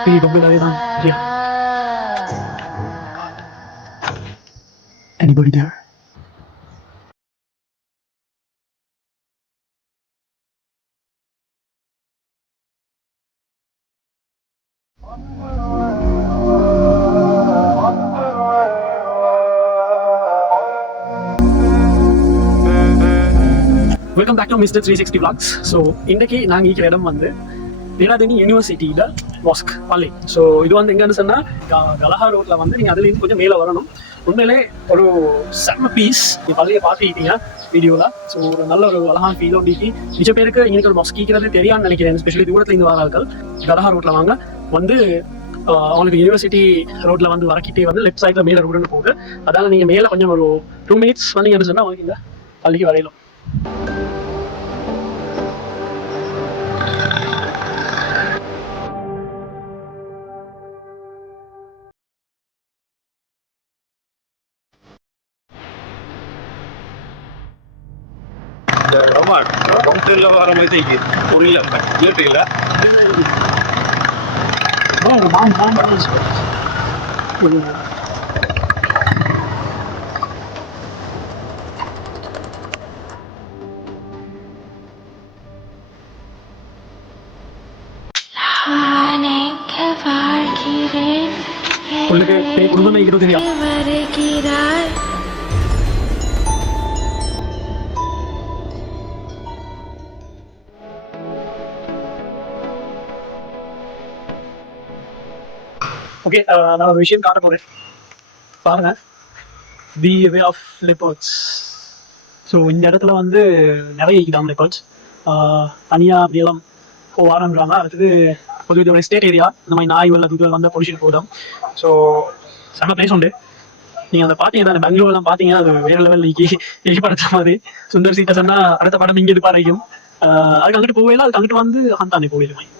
Anybody there? Welcome back to mister 360 vlogs. So இன்றைக்கி நாங்கள் இருக்கிற இடம் வந்து பேராதெனி யூனிவர்சிட்டியில் மாஸ்க் பள்ளி. ஸோ இது வந்து எங்கன்னு சொன்னால் கலஹா ரோட்டில் வந்து நீங்கள் அதுலேருந்து கொஞ்சம் மேலே வரணும். உண்மையிலே ஒரு செம்ம பீஸ் நீ பள்ளியை பார்த்துக்கிட்டீங்க வீடியோவில். ஸோ ஒரு நல்ல ஒரு அழகான ஃபீல் ஒட்டிக்கு மிச்ச பேருக்கு இன்னைக்கு ஒரு மாஸ்க் ஈக்கிறது தெரியான்னு நினைக்கிறேன். எஸ்பெஷலி தூரத்தில் இருந்து வர ஆட்கள் கலஹா ரோட்டில் வாங்க வந்து அவங்களுக்கு யூனிவர்சிட்டி ரோட்டில் வந்து வரக்கிட்டே வந்து லெஃப்ட் சைடில் மேலே ரோடுன்னு போகுது. அதனால் நீங்கள் மேலே கொஞ்சம் ஒரு 2 minutes வந்தீங்கன்னு சொன்னால் உங்களுக்கு இந்த பள்ளிக்கு வரையலாம். ஓகே, நான் ஒரு விஷயம் காட்ட போகிறேன் பாருங்க. தி வே ஆஃப் லெப்பர்ட்ஸ். ஸோ இந்த இடத்துல வந்து நிறைய இருக்குதாம் லெப்பர்ட்ஸ். தனியாக அப்படியெல்லாம் வாரங்கிறாங்க. அடுத்தது ஒரு இது ஒரு எஸ்டேட் ஏரியா. இந்த மாதிரி நாய் வெள்ள தூக்கில் வந்து பொலிஷன் போதும். ஸோ செம்ம பிளேஸ் உண்டு. நீங்கள் அதை பார்த்தீங்கன்னா அந்த பெங்களூர்லாம் பார்த்தீங்கன்னா அது வேறு லெவல் நீக்கி படுத்த மாதிரி சுந்தர் சீட்டை சொன்னால் அடுத்த படம் இங்கே இது பாறைக்கும். அதுக்கு அங்கிட்டு போவேல அதுக்கு அங்கிட்டு வந்து ஹந்தானே போயிடுவேன்.